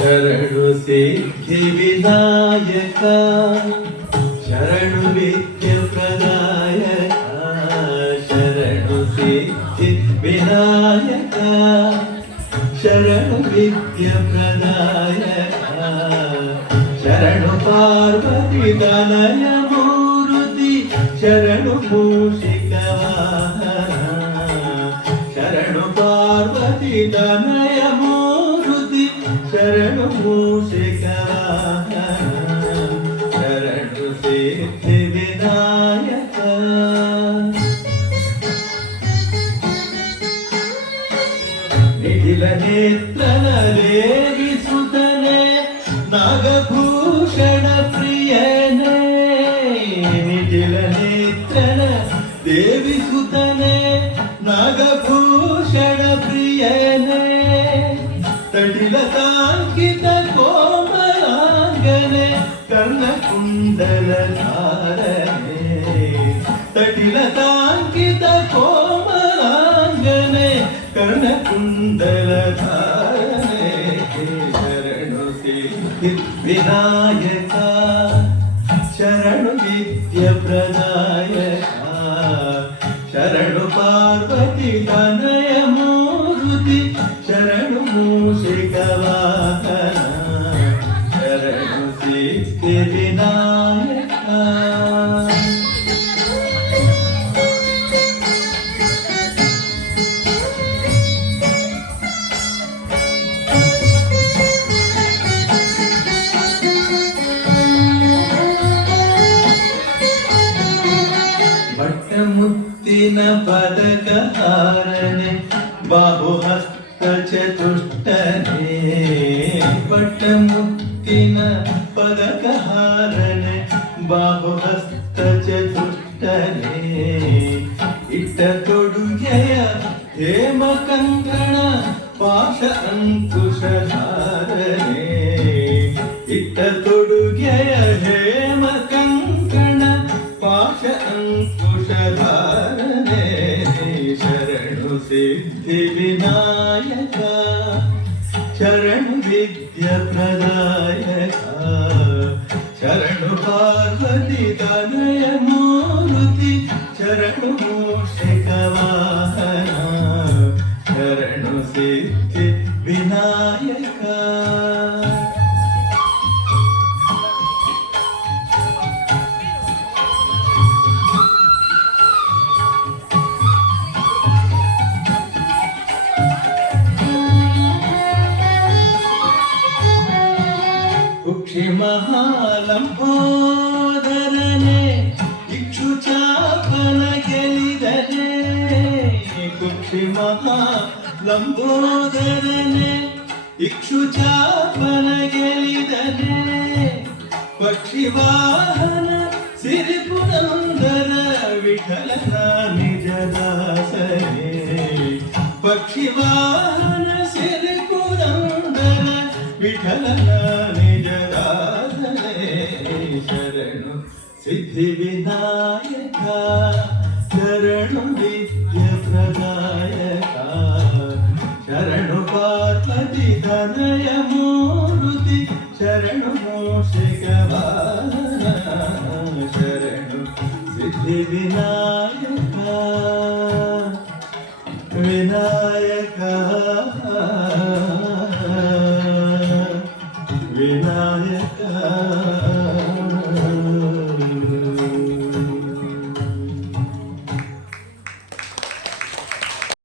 ಶರಣು ಸಿದ್ಧಿ ವಿನಾಯಕ ಶರಣು ವಿದ್ಯ ಪ್ರದಾಯಕ ಶರಣು ಸಿದ್ಧಿ ವಿನಾಯಕ ಶರಣು ವಿದ್ಯ ಪ್ರದಾಯಕ ಶರಣು ಪಾರ್ವತಿ ತನಯ ಮೂರುತಿ ಶರಣು ಮೂಷಿಕ ವಾಹನ ಶರಣು ಪಾರ್ವತಿ ತನಯ ಮೂರುತಿ ಶರಣು ಮೂಷಿಕ ವಾಹನ ಶರಣು ಸಿದ್ಧಿ ವಿನಾಯಕ ನಿಖಿಲ ನೇತ್ರನ ರೇಗಿಸುತ್ತನೆ ನಾಗಭೂಷಣ ಪ್ರಿಯನೇ ನಿಖಿಲ ನೇತ್ರನ ದೇವಿಸುತ್ತನೆ ನಾಗಭೂಷಣ ಪ್ರಿಯನೇ ತಟಿಲ ತಾಂಕಿತ ಕೋಮಲಾಂಗನೆ ಕರ್ಣಕುಂಡಲ ಧಾರನೆ ತಟಿಲ ತಾಂಕಿತ ಕೋಮಲಾಂಗನೆ ಕರ್ಣಕುಂಡಲ ಧಾರನೆ ಶರಣು ಸಿದ್ಧಿ ವಿನಾಯಕ ಶರಣು ವಿದ್ಯ ಪ್ರದಾಯಕ ಶರಣು ಪಾರ್ವತಿ ತನಯ ಮೂರುತಿ ಶರಣು ಮೂಷಿಕ ವಾಹನ ಶರಣು ಸಿದ್ಧಿ ವಿನಾಯಕ ಮುತ್ತಿನ ಪದಕ ಹಾರನೆ ಬಾಹುಹಸ್ತ ಚತುಷ್ಟನೆ ಪಟ್ಟ ಮುತ್ತಿನ ಪದಕ ಹಾರನೆ ಬಾಹುಹಸ್ತ ಚತುಷ್ಟನೆ ಇಟ್ಟ ತೊಡುಗೆಯ ಹೇಮ ಕಂಕಣ ಪಾಶ ಅಂಕುಶಧಾರನೆ ಇಟ್ಟ ತೊಡುಗೆಯ ಹೇಮ ಕಂಕಣ ಪಾಶ ಅಂಕುಶಧಾರನೆ ಶರಣು ಸಿದ್ಧಿ ವಿನಾಯಕ ಶರಣು ವಿದ್ಯ ಪ್ರದಾಯಕ ಶರಣು ಪಾರ್ವತಿ ತನಯ ಮೂರುತಿ ಶರಣು ಮೂಷಿಕ ವಾಹನ ಶರಣು ಸಿದ್ಧಿ ವಿನಾಯಕ ಕುಕ್ಷಿ ಮಹಾಲಂಬೋದರನೆ ಇಕ್ಷು ಚಾಪನ ಗೆಲಿದನೆ ಕುಕ್ಷಿ ಮಹಾಲಂಬೋದರನೆ ಇಕ್ಷು ಚಾಪನ ಗೆಲಿದನೆ ಪಕ್ಷಿ ವಾಹನ ಸಿರಿ ಪುರಂದರ ವಿಠಲನ ನಿಜ ದಾಸನೆ ಪಕ್ಷಿ ವಾಹನ ಸಿರಿ ಪುರಂದರ ವಿಠಲನ ನಿಜ ದಾಸನೆ ಶರಣು ಸಿದ್ಧಿ ವಿನಾಯಕ ಶರಣು ವಿದ್ಯ ಪ್ರದಾಯಕ ಶರಣು ಪಾರ್ವತಿ ತನಯ ಮೂರುತಿ ಶರಣು ಮೂಷಿಕ ವಾಹನ ಶರಣು ಸಿದ್ಧಿ ವಿನಾಯಕ ವಿನಾಯಕ